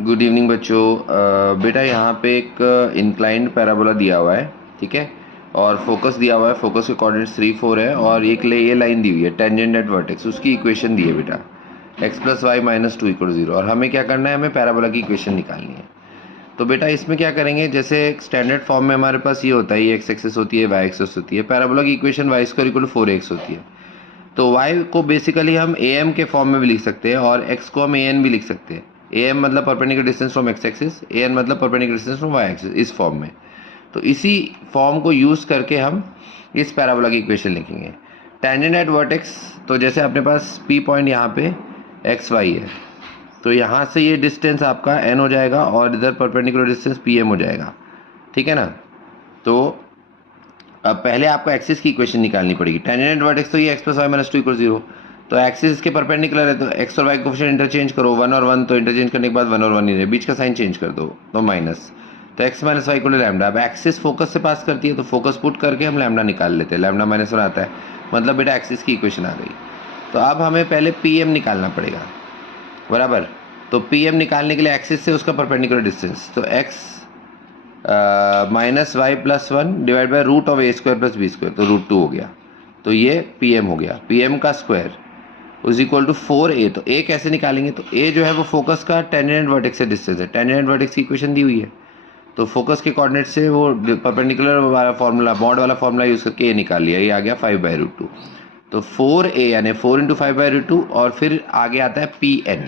Good evening बच्चों। बेटा यहाँ पे एक इंक्लाइंड पैराबोला दिया हुआ है, ठीक है, और फोकस दिया हुआ है। फोकस के कोऑर्डिनेट्स 3, 4 है और एक ये लाइन दी हुई है टेंजेंट एट वर्टेक्स, उसकी इक्वेशन दी है बेटा x + y - 2 = 0। और हमें क्या करना है, हमें पैराबोला की इक्वेशन निकालनी है। तो बेटा इसमें क्या करेंगे, जैसे स्टैंडर्ड फॉर्म में हमारे पास ये होता है, ये x एक्सिस होती है, y एक्सिस होती है। पैराबोला की इक्वेशन y² = 4ax होती है। तो y को बेसिकली हम am के फॉर्म में भी लिख सकते हैं और x को हम an भी लिख सकते हैं। am मतलब perpendicular distance from x axis, an मतलब perpendicular distance from y axis, इस फॉर्म में। तो इसी फॉर्म को यूज़ करके हम इस पैराबोला की इक्वेशन लिखेंगे। टेंजेंट एट वर्टेक्स, तो जैसे अपने पास p पॉइंट यहाँ पे x y है, तो यहाँ से ये डिस्टेंस आपका n हो जाएगा और इधर परपेंडिकुलर डिस्टेंस pm हो जाएगा, ठीक है ना। तो अब पहले आपको एक्सिस की इक्वेशन निकालनी पड़ेगी। टेंजेंट एट वर्टेक्स तो ये x + y - 2 = 0। तो एक्सिस इसके परपेंडिकुलर है, तो x और y कोफिशिएंट इंटरचेंज करो, 1 और 1, तो इंटरचेंज करने के बाद 1 और 1 ही रहे, बीच का साइन चेंज कर दो तो माइनस। तो x - y = लैम्डा। अब एक्सिस फोकस से पास करती है, तो फोकस पुट करके हम लैम्डा निकाल लेते हैं। लैम्डा -1 आता है, मतलब बेटा एक्सिस की इक्वेशन आ गई। तो अब हमें पहले pm निकालना पड़ेगा, बराबर। तो pm निकालने के लिए एक्सिस से उसका परपेंडिकुलर डिस्टेंस, तो x - y + 1 divide by root of a² + b², तो √2 हो गया। तो ये pm हो गया। pm का स्क्वायर = 4a। तो a कैसे निकालेंगे, तो a जो है वो फोकस का टेंजेंट वर्टेक्स से डिस्टेंस है। टेंजेंट वर्टेक्स की इक्वेशन दी हुई है, तो फोकस के कोऑर्डिनेट से वो परपेंडिकुलर वाला फार्मूला, मॉड वाला फार्मूला यूज करके a निकाल लिया, ये आ गया 5/√2। तो 4a यानी 4 × 5/√2, और फिर आगे आता है pn।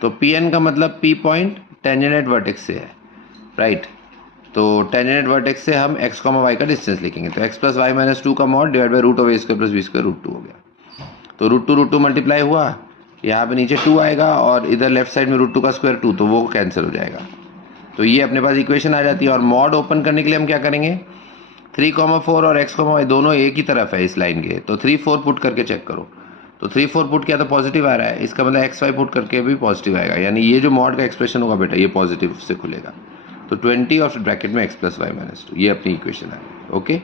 तो pn का मतलब p point tangent at vertex से है, राइट। तो टेंजेंट एट वर्टेक्स से हम x, y का डिस्टेंस लिखेंगे, तो x + y - 2 का mod divide by root of a² + b² √2 हो गया। तो √2 मल्टीप्लाई हुआ, यहाँ पे नीचे 2 आएगा और इधर लेफ्ट साइड में √2 का स्क्वायर 2, तो वो कैंसिल हो जाएगा। तो ये अपने पास इक्वेशन आ जाती है। और मॉड ओपन करने के लिए हम क्या करेंगे, 3, 4 और x, y दोनों एक ही तरफ है इस लाइन के, तो 3, 4 पुट करके चेक करो। तो 3, 4 पुट किया तो पॉजिटिव आ रहा है, इसका मतलब x, y पुट करके भी पॉजिटिव आएगा, यानी ये जो मॉड का एक्सप्रेशन होगा बेटा ये पॉजिटिव से खुलेगा। तो 20 और ब्रैकेट में x + y - 2, ये अपनी इक्वेशन है। ओके।